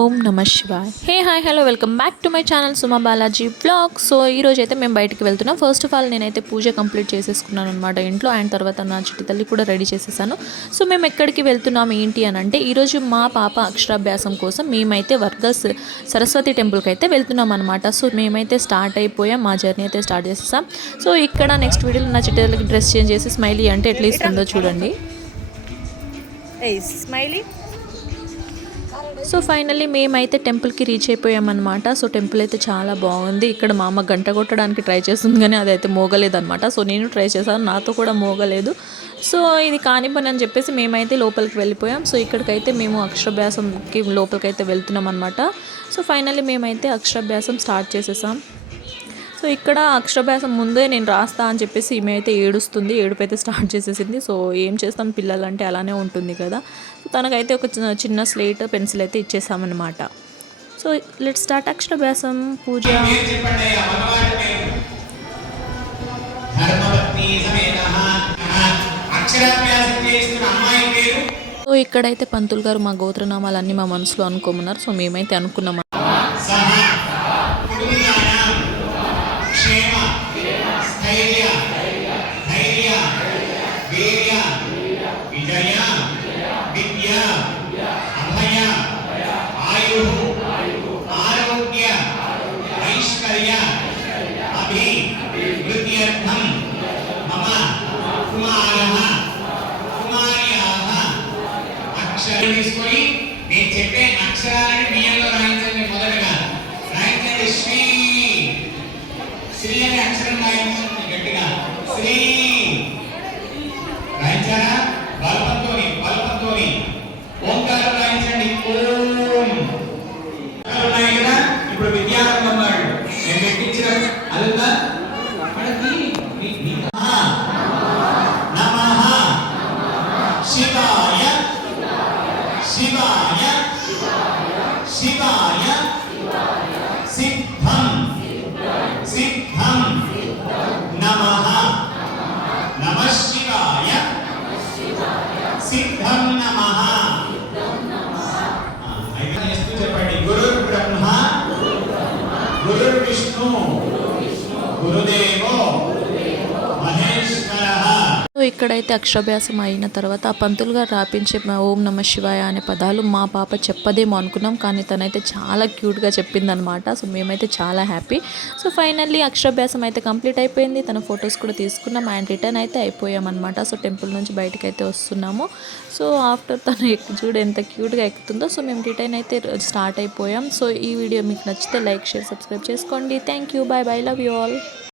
ఓం నమ Shivay. Hey hi hello welcome back to my channel Suma Balaji blog. So ఈరోజు అయితే మేము బయటికి వెళ్తున్నాం. ఫస్ట్ ఆఫ్ ఆల్ నేనైతే పూజ కంప్లీట్ చేసేసుకున్నాను అనమాట ఇంట్లో. అండ్ తర్వాత నా చిట్టి తల్లి కూడా రెడీ చేసేసాను. సో మేము ఎక్కడికి వెళ్తున్నాం ఏంటి అని అంటే, ఈరోజు మా పాప అక్షరాభ్యాసం కోసం మేమైతే వర్గస్ సరస్వతి టెంపుల్కి అయితే వెళ్తున్నాం అనమాట. సో మేమైతే స్టార్ట్ అయిపోయాం, మా జర్నీ అయితే స్టార్ట్ చేసేసాం. సో ఇక్కడ నెక్స్ట్ వీడియోలో నా చిట్టి తల్లికి డ్రెస్ చేంజ్ చేసి స్మైలీ అంటే ఎట్లా ఇస్తుందో చూడండి. స్మైలీ. సో ఫైనల్లీ మేమైతే టెంపుల్కి రీచ్ అయిపోయామన్నమాట. సో టెంపుల్ అయితే చాలా బాగుంది. ఇక్కడ మా అమ్మ గంట కొట్టడానికి ట్రై చేస్తుంది కానీ అదైతే మోగలేదన్నమాట. సో నేను ట్రై చేశాను, నాతో కూడా మోగలేదు. సో ఇది కాని పని అని చెప్పేసి మేమైతే లోపలికి వెళ్ళిపోయాం. సో ఇక్కడికైతే మేము అక్షరాభ్యాసంకి లోపలికైతే వెళ్తున్నాం అనమాట. సో ఫైనల్లీ మేమైతే అక్షరాభ్యాసం స్టార్ట్ చేసేసాం. సో ఇక్కడ అక్షరాభ్యాసం ముందే నేను రాస్తా అని చెప్పేసి ఈమె అయితే ఏడుస్తుంది, ఏడుపు అయితే స్టార్ట్ చేసేసింది. సో ఏం చేస్తాం, పిల్లలంటే అలానే ఉంటుంది కదా. సో తనకైతే ఒక చిన్న స్లేట్ పెన్సిల్ అయితే ఇచ్చేసామన్నమాట. సో లెట్ స్టార్ట్ అక్షరాభ్యాసం పూజ. సో ఇక్కడైతే పంతులు గారు మా గోత్రనామాలన్నీ మా మనసులో అనుకోమన్నారు. సో మేమైతే అనుకున్నాం. తీసుకొని నేను చెప్పే అక్షరాలని నియంలో రాయించండి. మొదటగా రాయించండి. శ్రీ శ్రీ అనే అక్షరం రాయించండి గట్టిగా. శ్రీ రాయించారా? బల్పంతోని ఓంకారం రాయించండి. ఓం ఉన్నాయి కదా. ఇప్పుడు విద్యారంభం వాడు నేను పెట్టించిన అదంతా మనకి నమః శివాయ శివాయ శివాయ సిద్ధం సిద్ధం నమః నమః శివాయ సిద్ధం నమః. చెప్పండి. గురుర్ బ్రహ్మ గురుర్ విష్ణు గురుదేవో మహేశ్వరః. సో ఇక్కడైతే అక్షరాభ్యాసం అయిన తర్వాత ఆ పంతులు గారు రాపించే ఓం నమ శివాయ అనే పదాలు మా పాప చెప్పదేమో అనుకున్నాం, కానీ తనైతే చాలా క్యూట్గా చెప్పిందనమాట. సో మేమైతే చాలా హ్యాపీ. సో ఫైనల్లీ అక్షరాభ్యాసం అయితే కంప్లీట్ అయిపోయింది. తన ఫొటోస్ కూడా తీసుకున్నాం అండ్ రిటర్న్ అయితే అయిపోయామన్నమాట. సో టెంపుల్ నుంచి బయటకు అయితే వస్తున్నాము. సో ఆఫ్టర్ తను చూడు ఎంత క్యూట్గా ఎక్కుతుందో. సో మేము రిటర్న్ అయితే స్టార్ట్ అయిపోయాం. సో ఈ వీడియో మీకు నచ్చితే లైక్, షేర్, సబ్స్క్రైబ్ చేసుకోండి. Thank you, bye bye, love you all.